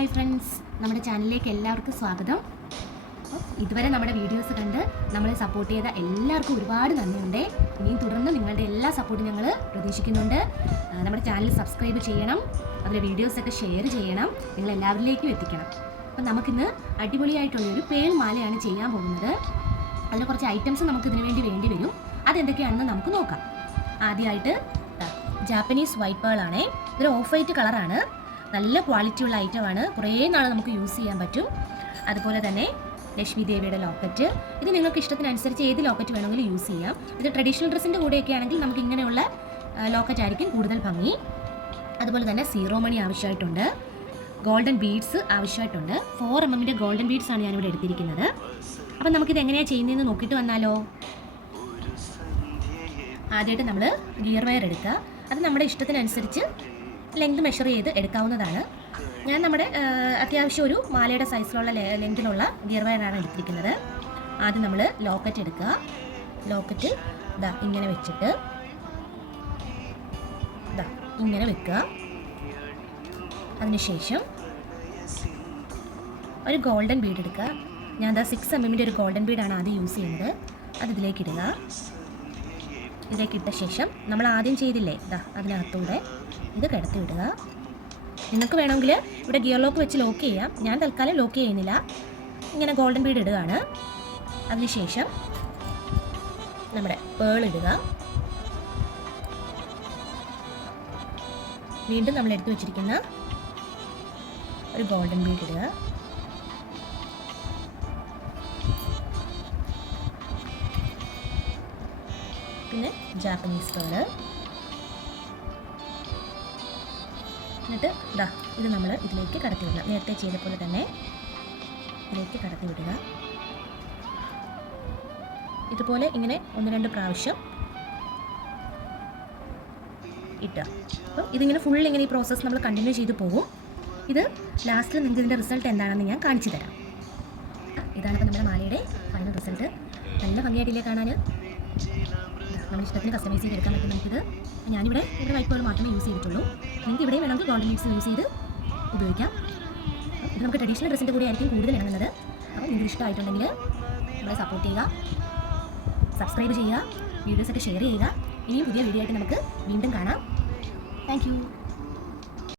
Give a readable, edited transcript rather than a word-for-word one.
Hi friends, നമ്മുടെ ചാനലിലേക്ക് എല്ലാവർക്കും സ്വാഗതം. ഇതുവരെ നമ്മുടെ വീഡിയോസ് കണ്ട് നമ്മളെ സപ്പോർട്ട് ചെയ്ത എല്ലാവർക്കും ഒരുപാട് നന്ദിയുണ്ട്. ഇനിയും തുടർന്ന് നിങ്ങളുടെ എല്ലാ സപ്പോർട്ടും ഞങ്ങൾ പ്രതീക്ഷിക്കുന്നുണ്ട്. നമ്മുടെ ചാനൽ സബ്സ്ക്രൈബ് ചെയ്യണം, അതിലെ വീഡിയോസൊക്കെ ഷെയർ ചെയ്യണം, നിങ്ങൾ എല്ലാവരിലേക്കും എത്തിക്കണം. അപ്പം നമുക്കിന്ന് അടിപൊളിയായിട്ടുള്ളൊരു പേൾ മാലയാണ് ചെയ്യാൻ പോകുന്നത്. അതിൽ കുറച്ച് ഐറ്റംസ് നമുക്കിതിനു വേണ്ടി വരും. അതെന്തൊക്കെയാണെന്ന് നമുക്ക് നോക്കാം. ആദ്യമായിട്ട് ജാപ്പനീസ് വൈറ്റ് പേൾ ആണേ. ഇതൊരു ഓഫ് വൈറ്റ് കളറാണ്. നല്ല ക്വാളിറ്റിയുള്ള ഐറ്റമാണ്. കുറേ നാൾ നമുക്ക് യൂസ് ചെയ്യാൻ പറ്റും. അതുപോലെ തന്നെ ലക്ഷ്മി ദേവിയുടെ ലോക്കറ്റ്. ഇത് നിങ്ങൾക്ക് ഇഷ്ടത്തിനനുസരിച്ച് ഏത് ലോക്കറ്റ് വേണമെങ്കിലും യൂസ് ചെയ്യാം. ഇത് ട്രഡീഷണൽ ഡ്രസ്സിൻ്റെ കൂടെയൊക്കെ ആണെങ്കിൽ നമുക്ക് ഇങ്ങനെയുള്ള ലോക്കറ്റ് ആയിരിക്കും കൂടുതൽ ഭംഗി. അതുപോലെ തന്നെ സീറോ മണി ആവശ്യമായിട്ടുണ്ട്. ഗോൾഡൻ ബീഡ്സ് ആവശ്യമായിട്ടുണ്ട്. 4 mm ഗോൾഡൻ ബീഡ്സ് ആണ് ഞാനിവിടെ എടുത്തിരിക്കുന്നത്. അപ്പം നമുക്കിത് എങ്ങനെയാണ് ചെയ്യുന്നതെന്ന് നോക്കിയിട്ട് വന്നാലോ. ആദ്യമായിട്ട് നമ്മൾ ഗിയർ വയർ എടുക്കുക. അത് നമ്മുടെ ഇഷ്ടത്തിനനുസരിച്ച് ലെങ്ത് മെഷർ ചെയ്ത് എടുക്കാവുന്നതാണ്. ഞാൻ നമ്മുടെ അത്യാവശ്യം ഒരു മാലയുടെ സൈസിലുള്ള ലെങ്തിലുള്ള ഗിയർ വയറാണ് എടുത്തിരിക്കുന്നത്. ആദ്യം നമ്മൾ ലോക്കറ്റ് എടുക്കുക. ലോക്കറ്റ് ഇതാ ഇങ്ങനെ വെച്ചിട്ട് ഇതാ ഇങ്ങനെ വെക്കുക. അതിനുശേഷം ഒരു ഗോൾഡൻ ബീഡ് എടുക്കുക. ഞാൻ ഇതാ 6 mm ഒരു ഗോൾഡൻ ബീഡാണ് ആദ്യം യൂസ് ചെയ്യുന്നത്. അത് ഇതിലേക്ക് ഇടുക. ഇതിലേക്ക് ഇട്ട ശേഷം നമ്മൾ ആദ്യം ചെയ്തില്ലേ ഇതാ അതിനകത്തൂടെ ഇത് കിടത്തി വിടുക. നിങ്ങൾക്ക് വേണമെങ്കിൽ ഇവിടെ ഗിയർ ലോക്ക് വെച്ച് ലോക്ക് ചെയ്യാം. ഞാൻ തൽക്കാലം ലോക്ക് ചെയ്യുന്നില്ല. ഇങ്ങനെ ഗോൾഡൻ ബീഡ് ഇടുകയാണ്. അതിനുശേഷം നമ്മുടെ പേൾ ഇടുക. വീണ്ടും നമ്മൾ എടുത്തു വെച്ചിരിക്കുന്ന ഒരു ഗോൾഡൻ ബീഡ് ഇടുക. പിന്നെ ജാപ്പനീസ് പേള്. എന്നിട്ട് ഇതാ ഇത് നമ്മൾ ഇതിലേക്ക് കടത്തി വിടുക. നേരത്തെ ചെയ്ത പോലെ തന്നെ ഇതിലേക്ക് കടത്തി വിടുക. ഇതുപോലെ ഇങ്ങനെ 1-2 പ്രാവശ്യം ഇട്ടുക. അപ്പം ഇതിങ്ങനെ ഫുൾ ഇങ്ങനെ ഈ പ്രോസസ്സ് നമ്മൾ കണ്ടിന്യൂ ചെയ്ത് പോകും. ഇത് ലാസ്റ്റിൽ നിങ്ങൾക്ക് ഇതിൻ്റെ റിസൾട്ട് എന്താണെന്ന് ഞാൻ കാണിച്ചു തരാം. ഇതാണ് ഇപ്പോൾ നമ്മുടെ മാലയുടെ ഫൈനൽ റിസൾട്ട്. നല്ല ഭംഗിയായിട്ടില്ലേ കാണാൻ. നമ്മുടെ ഇഷ്ടത്തിന് കസ്റ്റമൈസ് ചെയ്തെടുക്കാൻ പറ്റും നമുക്കിത്. ഞാനിവിടെ വൈറ്റ് പേൾ മാത്രമേ യൂസ് ചെയ്തിട്ടുള്ളൂ. നിങ്ങൾക്ക് ഇവിടെ വേണമെങ്കിൽ ഗോൾഡൻ ബീഡ്സ് യൂസ് ചെയ്ത് ഉപയോഗിക്കാം. ഇത് നമുക്ക് ട്രഡീഷണൽ ഡ്രസ്സിൻ്റെ കൂടെ ആയിരിക്കും കൂടുതൽ ഇണങ്ങുന്നത്. അപ്പോൾ നിങ്ങൾക്ക് ഇഷ്ടമായിട്ടുണ്ടെങ്കിൽ നമ്മളെ സപ്പോർട്ട് ചെയ്യുക, സബ്സ്ക്രൈബ് ചെയ്യുക, വീഡിയോസൊക്കെ ഷെയർ ചെയ്യുക. ഇനിയും പുതിയ വീഡിയോ ആയിട്ട് നമുക്ക് വീണ്ടും കാണാം. Thank you.